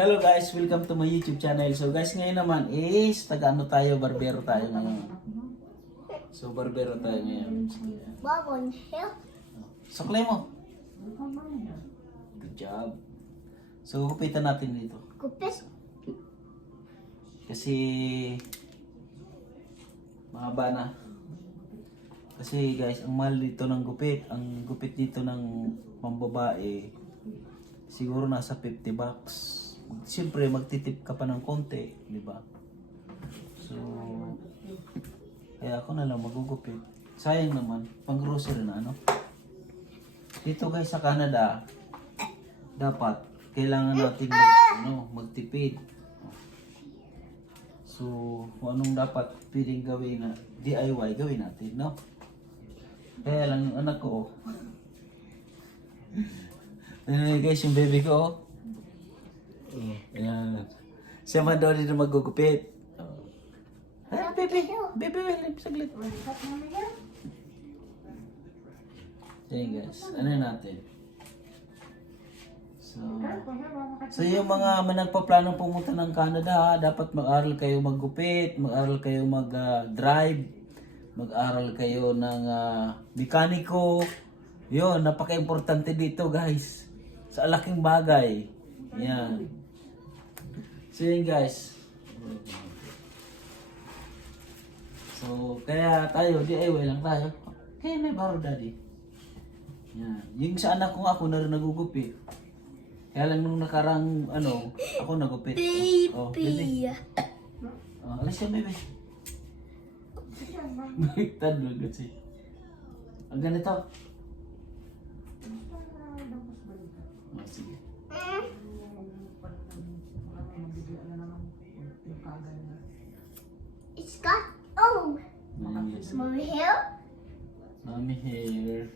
Hello guys, welcome to my YouTube channel. So guys, ngayon naman is taga-ano tayo, barbero tayo ngayon. So barbero tayo ngayon. Babon hill. Suklay mo. Good job. So gupitan natin dito. Kupis. Kasi mahaba na. Kasi guys, ang mahal dito ng gupit. Ang gupit dito ng pambabae siguro nasa 50 bucks. Siyempre magtitip ka pa ng konti, di ba? So kaya ako na lang magugupit. Sayang naman, pang grocery na ano. Dito guys sa Canada, dapat kailangan natin magtipid. So, kung anong dapat piling gawin na DIY, gawin natin, no? Kaya lang yung anak ko, Ayan guys, yung baby ko, ayan. Siya man daw dito magugupit. Ayan, baby, William, saglit. Ayan guys, ano natin? So yung mga nagpaplanong pumunta ng Canada, dapat mag-aral kayo maggupit, mag-aral kayo mag-drive, mag-aral kayo ng mekaniko. Yun, napaka-importante dito guys. Sa laking bagay. Yan. So yun guys. So kaya tayo, DIY lang tayo. Kaya may baro daddy. Yan. Yung sa anak ko ako na rin nagugupit. Kaya lang nung nakarang ako nagupit. Oh, baby. Oh, alis ka baby. Baliktad mo kasi. Ang ganito. Oh, sige. It's got Yes. mommy hill. Mommy hair.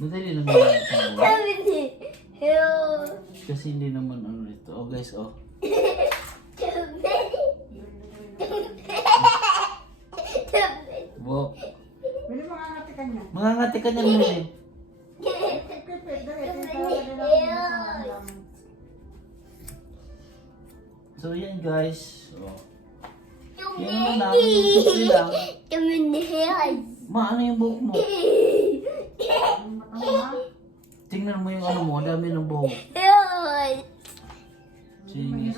Madali naman ito. Mommy hill. Kasi hindi naman ano ito. Oh guys, oh. Bo. Mangangati ka niyan mo rin. So yan guys. Oh. Yan na namin yung simple lang. Maano yung buhok mo? Tingnan mo yung ano mo, dami ng buhok. Sige.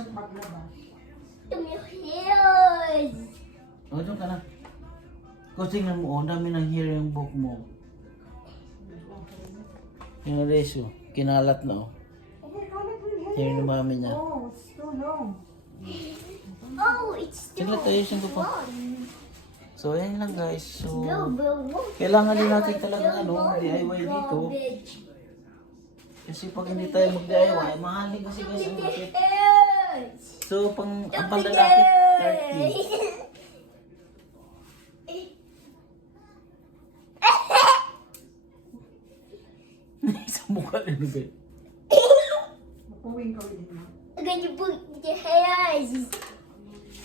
O, doon ka na. Kung tingnan mo, dami ng hair yung buhok mo. Yung resyo, kinalat na oh. Hair ng mami niya. Oh, it's too long. It's still Saglit, ayusin ko pa. long. So, ayan lang guys. So, Bill. kailangan din natin talaga DIY dito. Kasi pag hindi tayo mag-DIY, mahalin kasi guys ang budget. So, ang panlalaki, 30. Sa mukha rin ba? Mapuwing ka ulit na. I'm gonna put the hairs.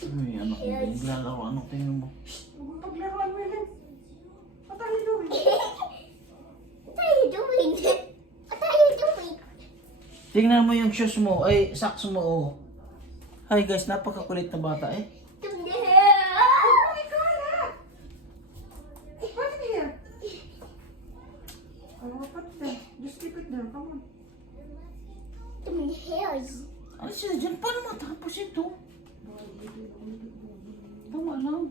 Uy, ano ko, naglalaro, ano tingnan mo? Huwag mong paglaruan mo yun. What are you doing? What are you doing? What are you doing? Tingnan mo yung shoes mo, ay, socks mo, oh. Hi guys, napakakulit na bata eh. Do the hair. Oh my God! Put it here. Oh, put it there. Just keep it there. Come on. Do the hairs. Ano siya dyan? Paano matapos ito? Tama lang.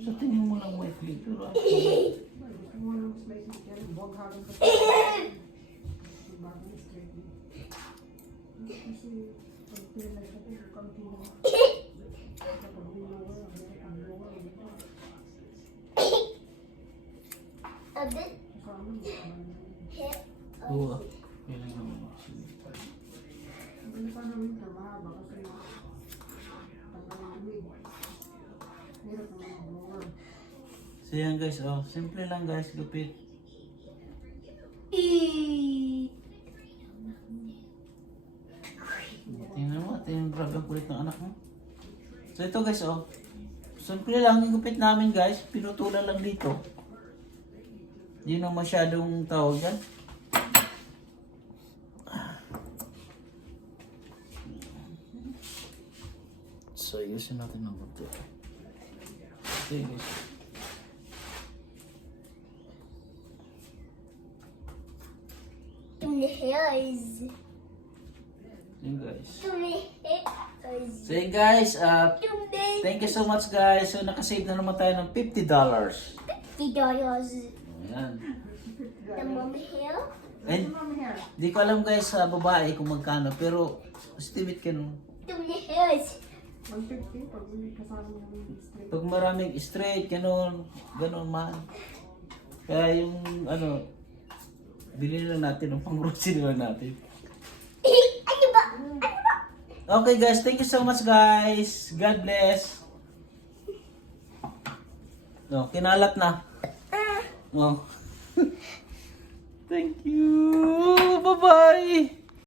Sa tingin mo lang may flicker ah. Gusto mo lang slice it yan. Buwag halang ka. Bagay straight. Kasi pag pinag sa ito, kampi na. Kapag binuwa, ang buwa. A bit hair. Oo. Kailan naman. Hindi pa namin ito, mahaba kasi tagal ng limig. Hirap naman ang buwa. So yan guys, oh. Simple lang guys, lupit. Tingnan mo, grabe ang kulit ng anak mo. So ito guys, oh. Simple lang yung gupit namin guys. Pinutulan lang dito. Hindi na masyadong tawag yan. So, ayusin natin ng konti. Okay guys. Too many hairs. Yun guys. Too many hairs. So yun guys, Too many thank you so much guys. So nakasave na naman tayo ng $50. $50. Ayan. The mom hair. And Mama hair. di ko alam guys sa babae kung magkano, pero estimate ka nun. Too many hairs. 150 pag hindi kasama yung straight. Pag maraming straight, ganun man. Kaya yung ano, bilhin lang natin ng pang-grocery lang natin. Ano ba? Okay guys, thank you so much guys. God bless. No, kinalat na. Oh. Thank you. Bye-bye.